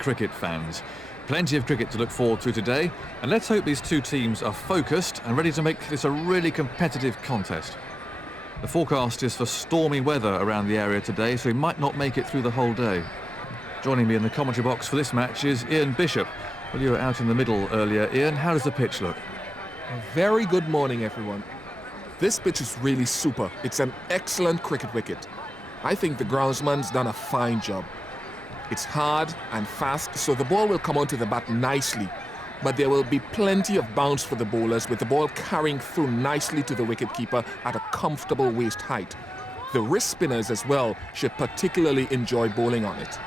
cricket fans. Plenty of cricket to look forward to today, and let's hope these two teams are focused and ready to make this a really competitive contest. The forecast is for stormy weather around the area today, so we might not make it through the whole day. Joining me in the commentary box for this match is Ian Bishop. Well, you were out in the middle earlier, Ian. How does the pitch look? A very good morning, everyone. This pitch is really super. It's an excellent cricket wicket. I think the groundsman's done a fine job. It's hard and fast, so the ball will come onto the bat nicely. But there will be plenty of bounce for the bowlers, with the ball carrying through nicely to the wicketkeeper at a comfortable waist height. The wrist spinners as well should particularly enjoy bowling on it.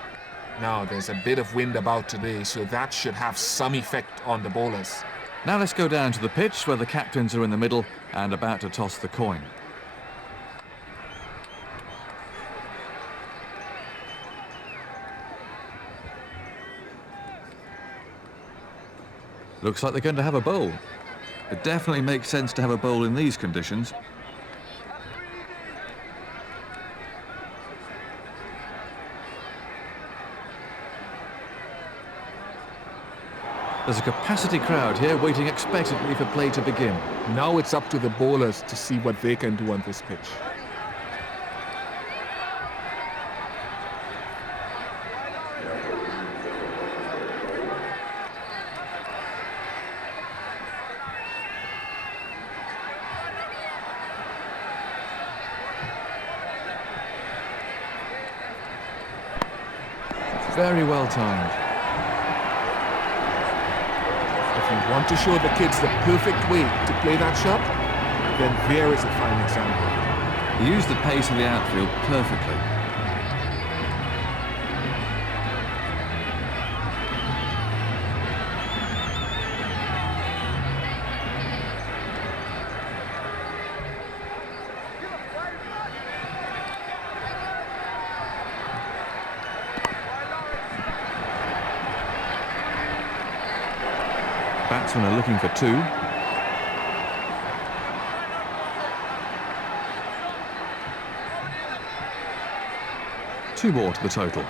Now, there's a bit of wind about today, so that should have some effect on the bowlers. Now let's go down to the pitch where the captains are in the middle and about to toss the coin. Looks like they're going to have a bowl. It definitely makes sense to have a bowl in these conditions. There's a capacity crowd here waiting expectantly for play to begin. Now it's up to the bowlers to see what they can do on this pitch. Very well timed. If you want to show the kids the perfect way to play that shot, then there is a fine example. He used the pace of the outfield perfectly. Batsmen are looking for two. Two more to the total.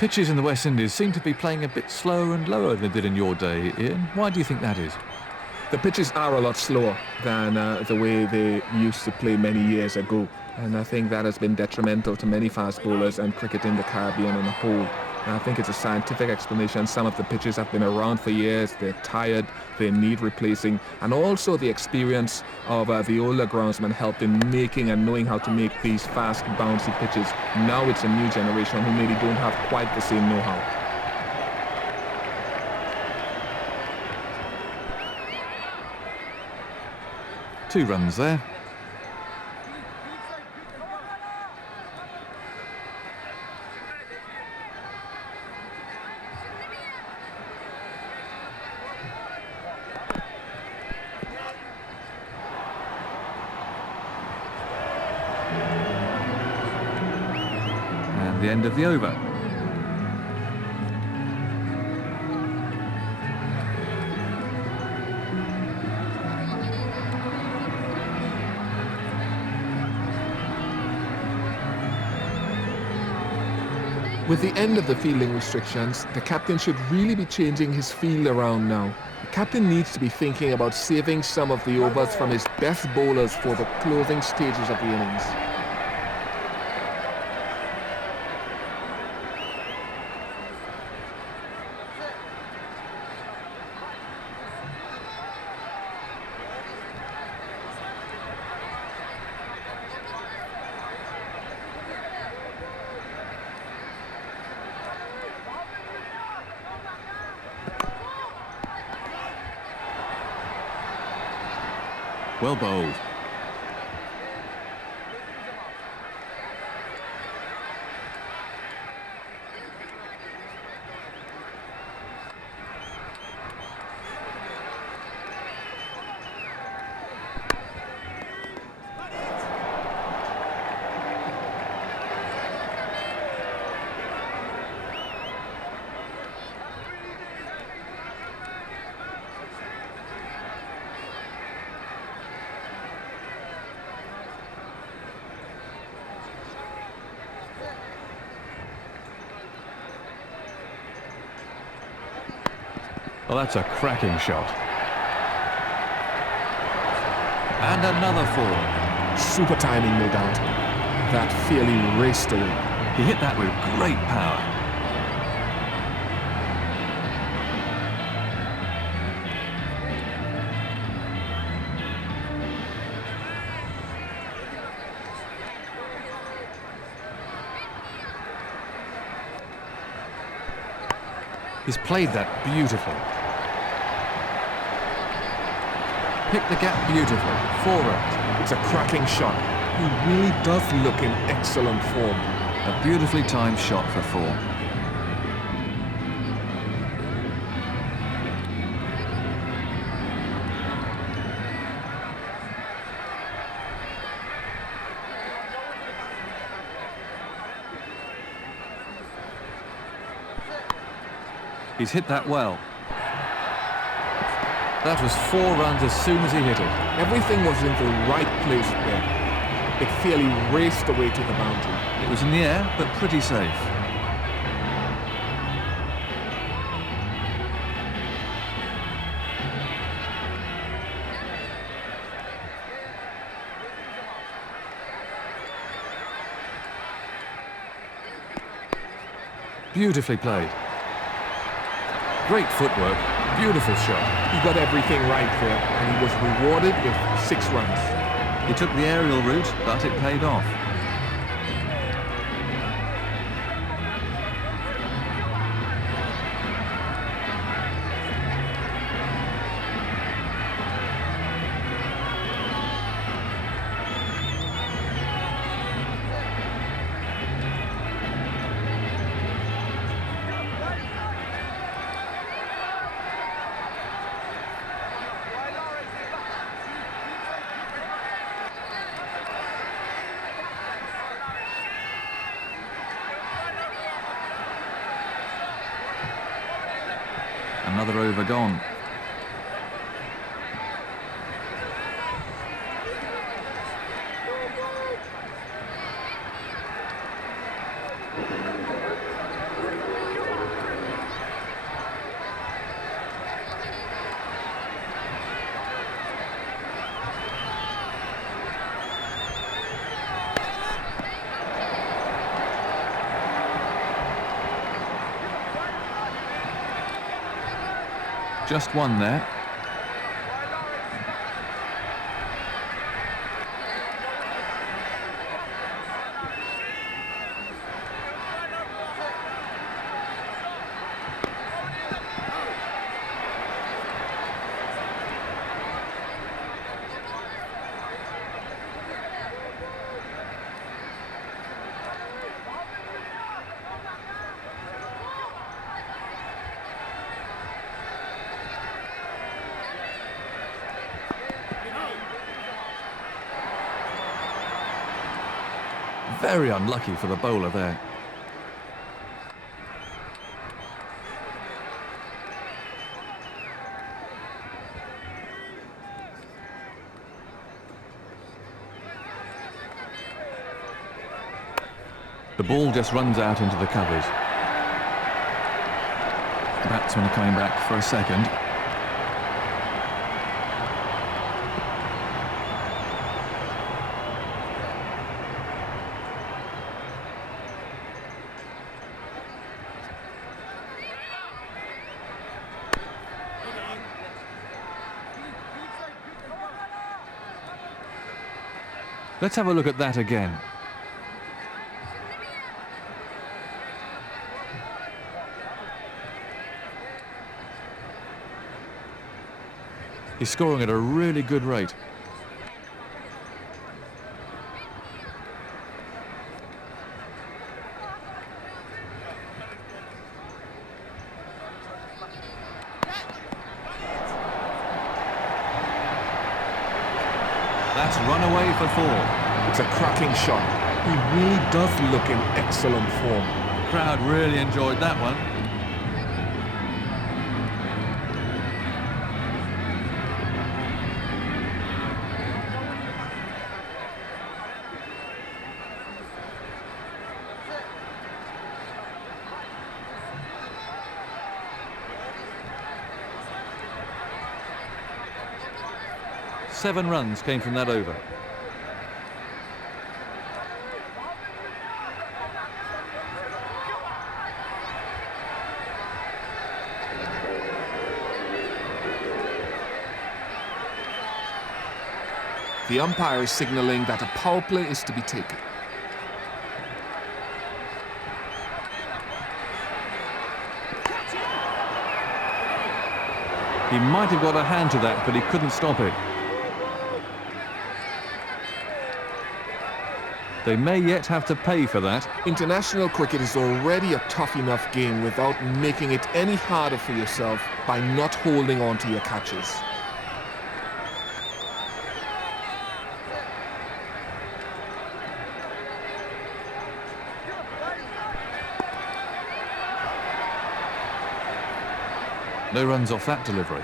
Pitches in the West Indies seem to be playing a bit slower and lower than they did in your day, Ian. Why do you think that is? The pitches are a lot slower than the way they used to play many years ago. And I think that has been detrimental to many fast bowlers and cricket in the Caribbean on a whole. And I think it's a scientific explanation. Some of the pitches have been around for years. They're tired. They need replacing. And also the experience of the older groundsmen helped in making and knowing how to make these fast, bouncy pitches. Now it's a new generation who maybe don't have quite the same know-how. Two runs there. And the end of the over. With the end of the fielding restrictions, the captain should really be changing his field around now. The captain needs to be thinking about saving some of the overs from his best bowlers for the closing stages of the innings. Well bowled. Well, that's a cracking shot. And another four. Super timing, no doubt. That fairly raced away. He hit that with great power. He's played that beautifully. Picked the gap beautifully. Four runs. It's a cracking shot. He really does look in excellent form. A beautifully timed shot for four. He's hit that well. That was four runs as soon as he hit it. Everything was in the right place there. It fairly raced away to the boundary. It was in the air, but pretty safe. Beautifully played. Great footwork, beautiful shot. He got everything right there, and he was rewarded with 6 runs. He took the aerial route, but it paid off. Another over gone. Just one there. Very unlucky for the bowler there. The ball just runs out into the covers. The batsmen are coming back for a second. Let's have a look at that again. He's scoring at a really good rate. That's run away for four. It's a cracking shot. He really does look in excellent form. The crowd really enjoyed that one. 7 runs came from that over. The umpire is signaling that a power play is to be taken. He might have got a hand to that, but he couldn't stop it. They may yet have to pay for that. International cricket is already a tough enough game without making it any harder for yourself by not holding on to your catches. No runs off that delivery.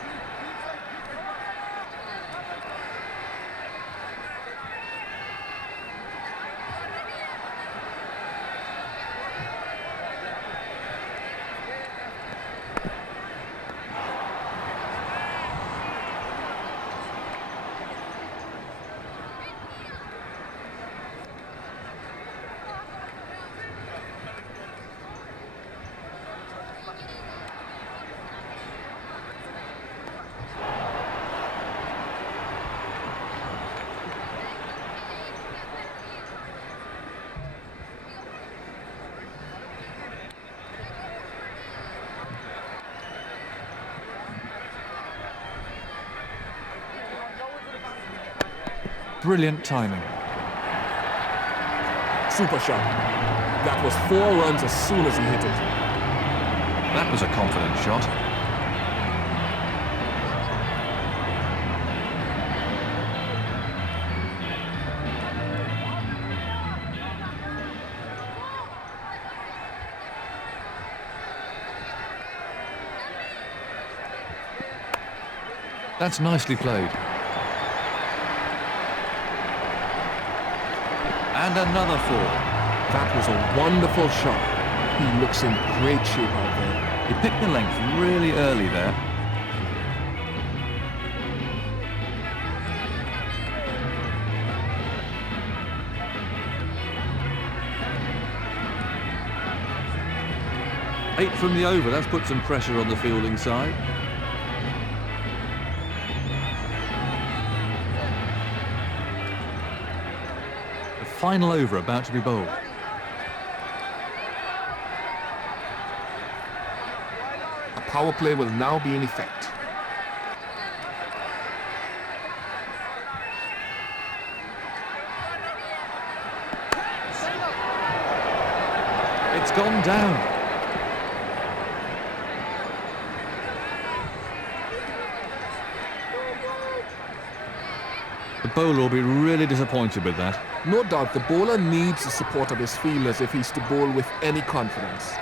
Brilliant timing. Super shot. That was 4 runs as soon as he hit it. That was a confident shot. That's nicely played. And another 4. That was a wonderful shot. He looks in great shape out there. He picked the length really early there. Eight from the over, that's put some pressure on the fielding side. Final over about to be bowled. A power play will now be in effect. It's gone down. The bowler will be really disappointed with that. No doubt the bowler needs the support of his fielders if he's to bowl with any confidence.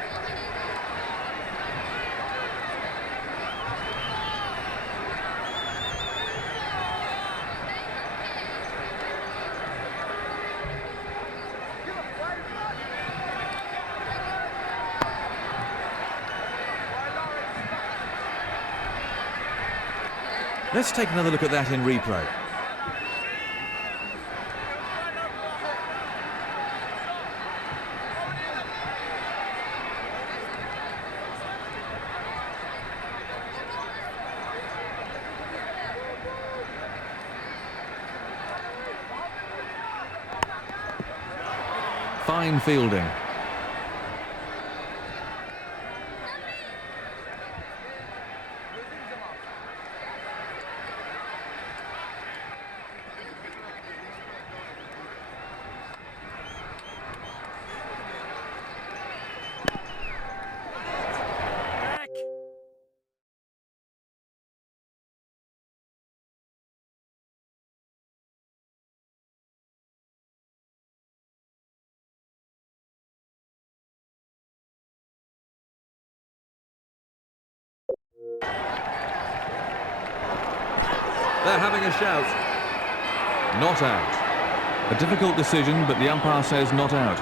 Let's take another look at that in replay. Fine fielding. They're having a shout. Not out. A difficult decision, but the umpire says not out.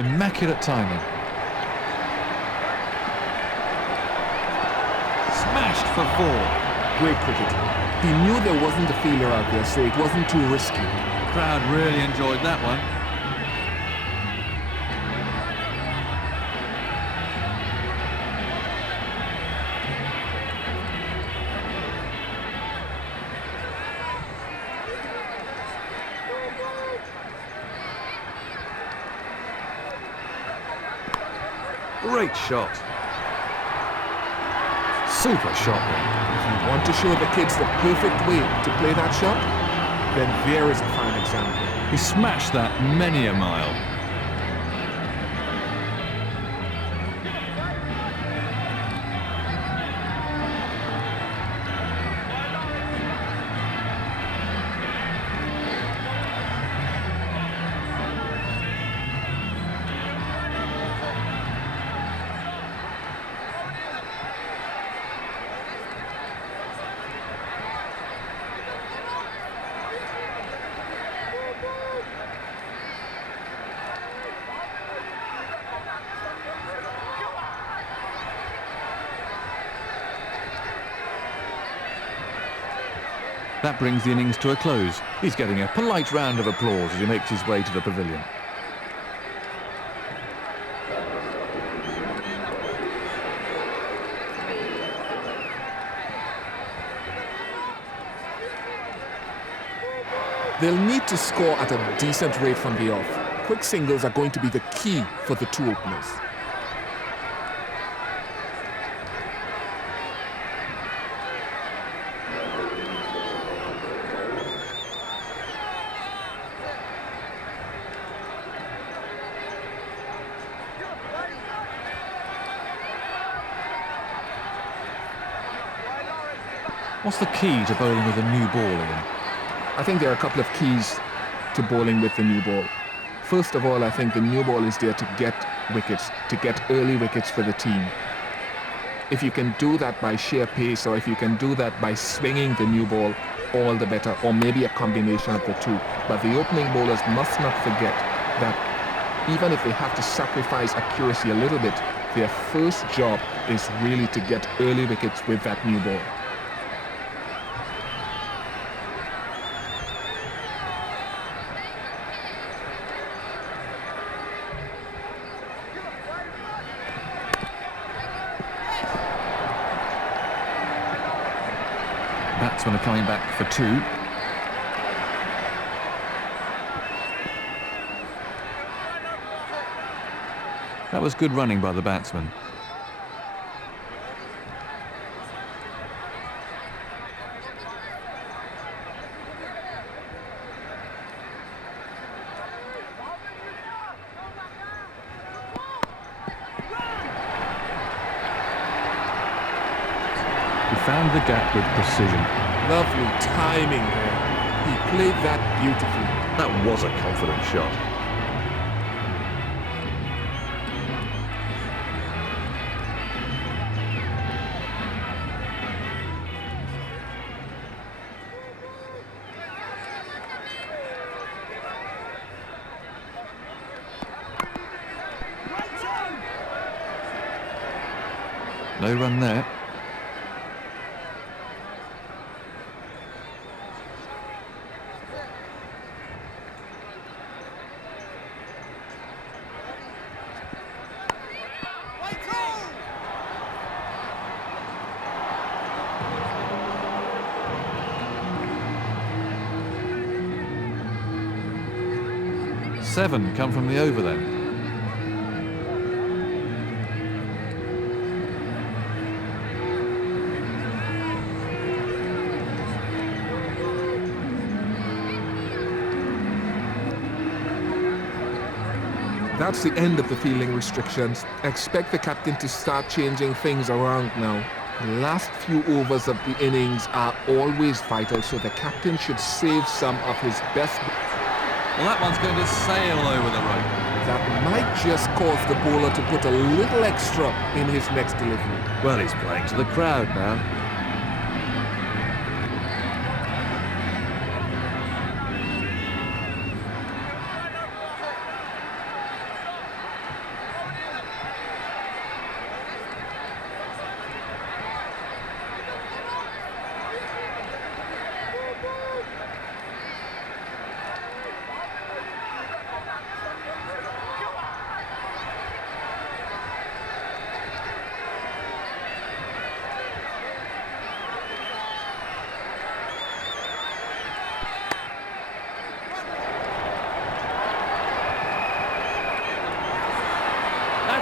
Immaculate timing. Smashed for 4. Great cricket. He knew there wasn't a fielder out there, so it wasn't too risky. The crowd really enjoyed that one. Great shot. Super shot then. If you want to show the kids the perfect way to play that shot, then there is a fine example. He smashed that many a mile. That brings the innings to a close. He's getting a polite round of applause as he makes his way to the pavilion. They'll need to score at a decent rate from the off. Quick singles are going to be the key for the two openers. What's the key to bowling with a new ball, Ian? I think there are a couple of keys to bowling with the new ball. First of all, I think the new ball is there to get wickets, to get early wickets for the team. If you can do that by sheer pace, or if you can do that by swinging the new ball, all the better, or maybe a combination of the two. But the opening bowlers must not forget that even if they have to sacrifice accuracy a little bit, their first job is really to get early wickets with that new ball. Batsmen are coming back for 2. That was good running by the batsman. He found the gap with precision. Lovely timing there. He played that beautifully. That was a confident shot. No run there. Seven come from the over then. That's the end of the fielding restrictions. Expect the captain to start changing things around now. The last few overs of the innings are always vital, so the captain should save some of his best. Well, that one's going to sail over the rope. That might just cause the bowler to put a little extra in his next delivery. Well, he's playing to the crowd now.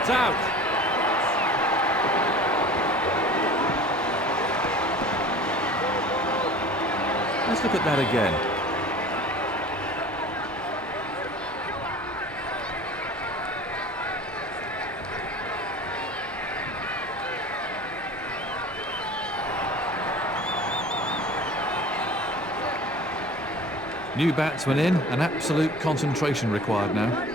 It's out. Let's look at that again. New batsman in, and absolute concentration required now.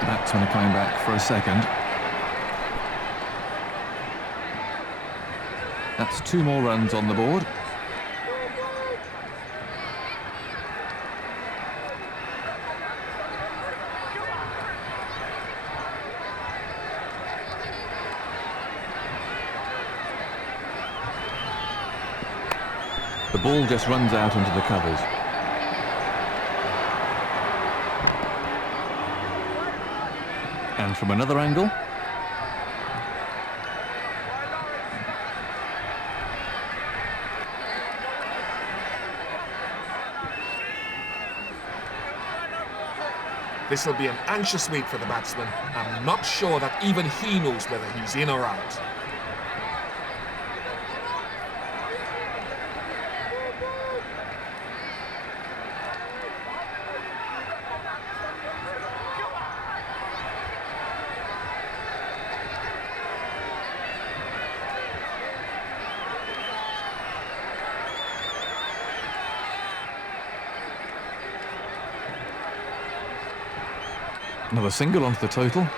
Batsmen are coming back for a second. That's 2 more runs on the board. The ball just runs out into the covers. And from another angle. This will be an anxious week for the batsman. I'm not sure that even he knows whether he's in or out. Another single onto the total.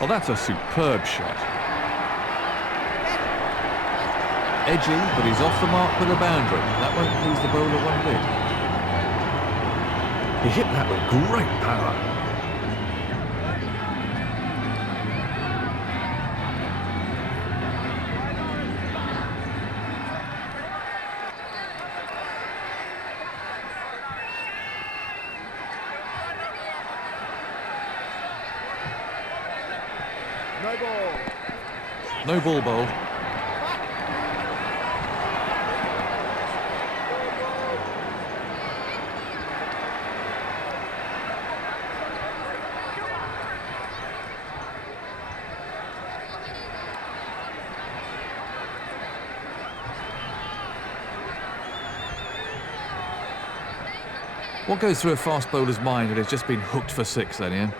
Well, that's a superb shot. Edgy, but he's off the mark with a boundary. That won't please the bowler one bit. He hit that with great power. No ball. No ball bowled. What goes through a fast bowler's mind when he's just been hooked for 6 then, Ian?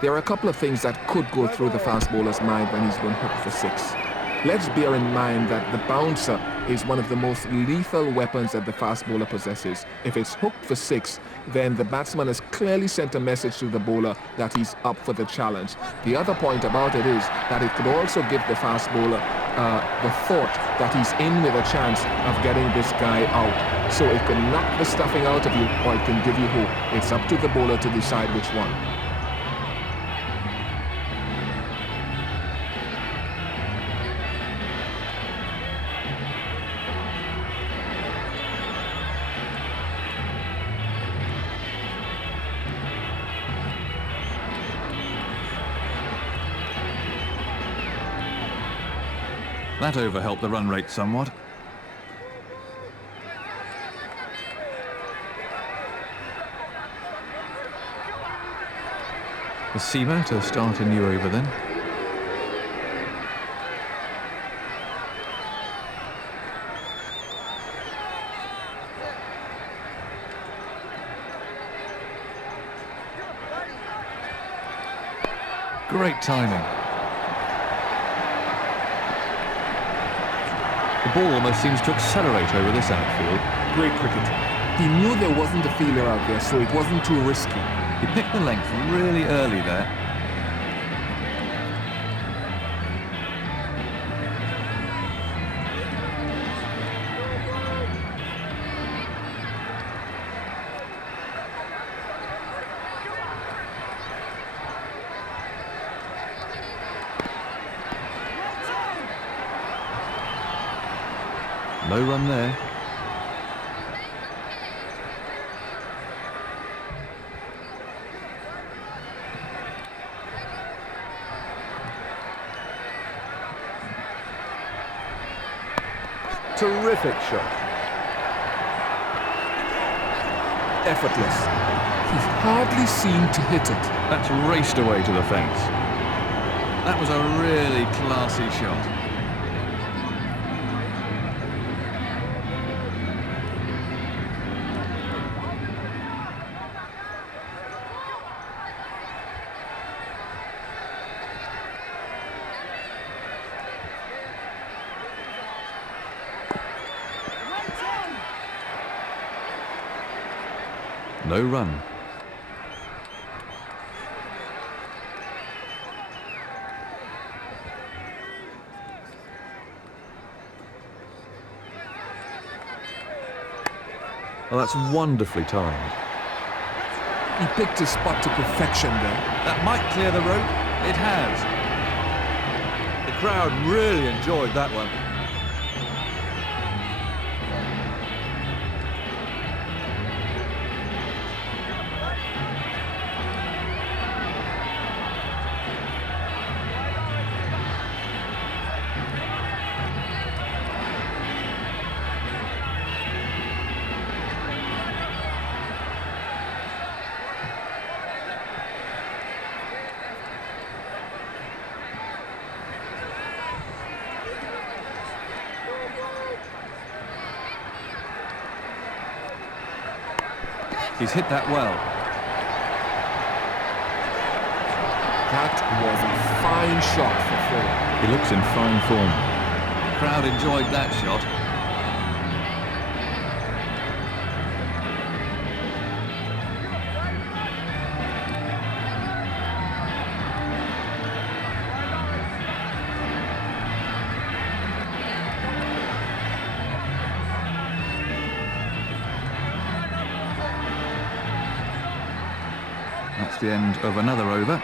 There are a couple of things that could go through the fast bowler's mind when he's been hooked for 6. Let's bear in mind that the bouncer is one of the most lethal weapons that the fast bowler possesses. If it's hooked for 6, then the batsman has clearly sent a message to the bowler that he's up for the challenge. The other point about it is that it could also give the fast bowler the thought that he's in with a chance of getting this guy out. So it can knock the stuffing out of you, or it can give you hope. It's up to the bowler to decide which one. That over helped the run rate somewhat. The seamer to start a new over then. Great timing. The ball almost seems to accelerate over this outfield. Great cricket. He knew there wasn't a fielder out there, so it wasn't too risky. He picked the length really early there. No run there. Terrific shot. Effortless. He hardly seemed to hit it. That's raced away to the fence. That was a really classy shot. No run. Well, that's wonderfully timed. He picked his spot to perfection there. That might clear the road. It has. The crowd really enjoyed that one. He's hit that well. That was a fine shot for Fuller. He looks in fine form. The crowd enjoyed that shot. That's the end of another over.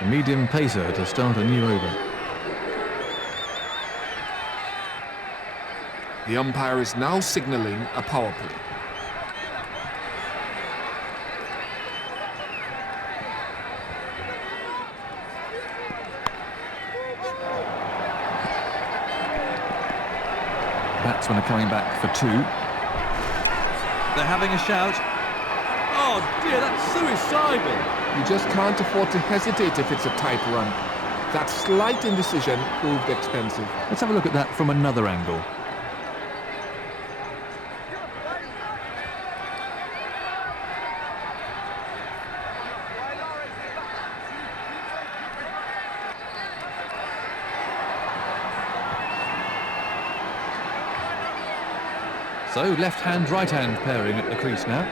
A medium pacer to start a new over. The umpire is now signaling a power play. Batsmen are coming back for two. They're having a shout. Oh dear, that's suicidal. You just can't afford to hesitate if it's a tight run. That slight indecision proved expensive. Let's have a look at that from another angle. So, left-hand, right-hand pairing at the crease now.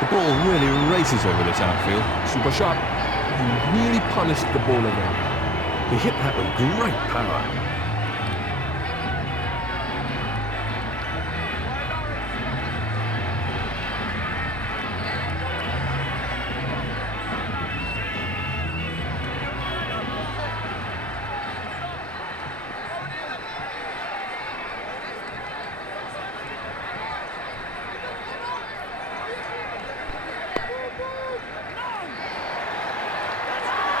The ball really races over this outfield. Super shot. He really punished the bowler there. He hit that with great power.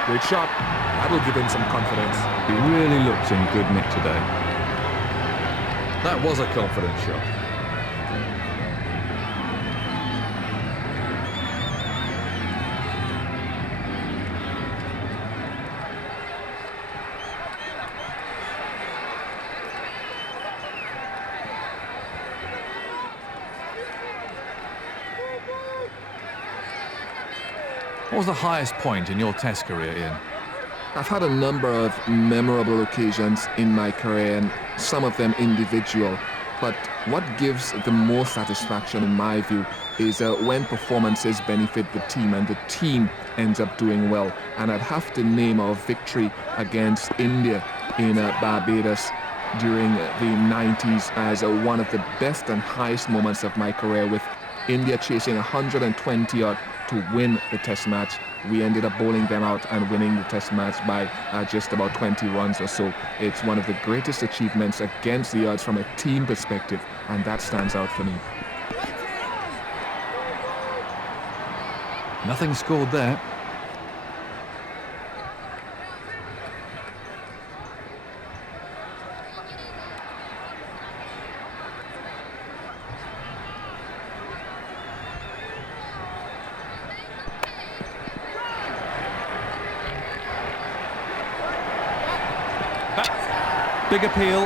Great shot. That'll give him some confidence. He really looks in good nick today. That was a confident shot. What was the highest point in your Test career, Ian? I've had a number of memorable occasions in my career, and some of them individual. But what gives the most satisfaction, in my view, is when performances benefit the team and the team ends up doing well. And I'd have to name our victory against India in Barbados during the 90s as one of the best and highest moments of my career, with India chasing 120 odd to win the Test match. We ended up bowling them out and winning the Test match by just about 20 runs or so. It's one of the greatest achievements against the odds from a team perspective, and that stands out for me. Nothing scored there. Big appeal.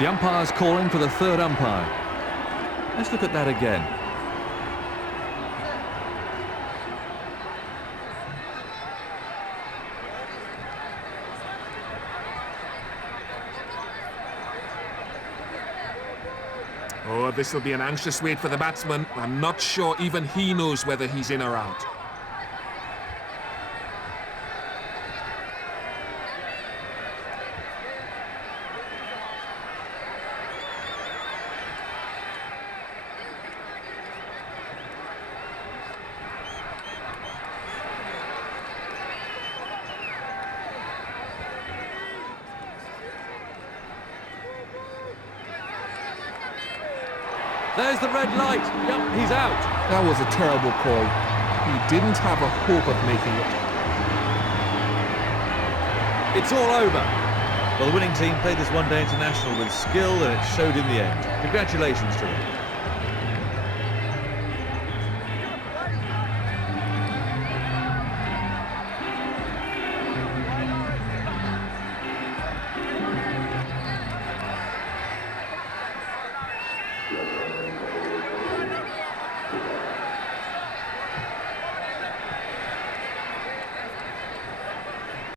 The umpire's calling for the third umpire. Let's look at that again. Oh, this will be an anxious wait for the batsman. I'm not sure even he knows whether he's in or out. There's the red light. Yep, he's out. That was a terrible call. He didn't have a hope of making it. It's all over. Well, the winning team played this one-day international with skill, and it showed in the end. Congratulations to them.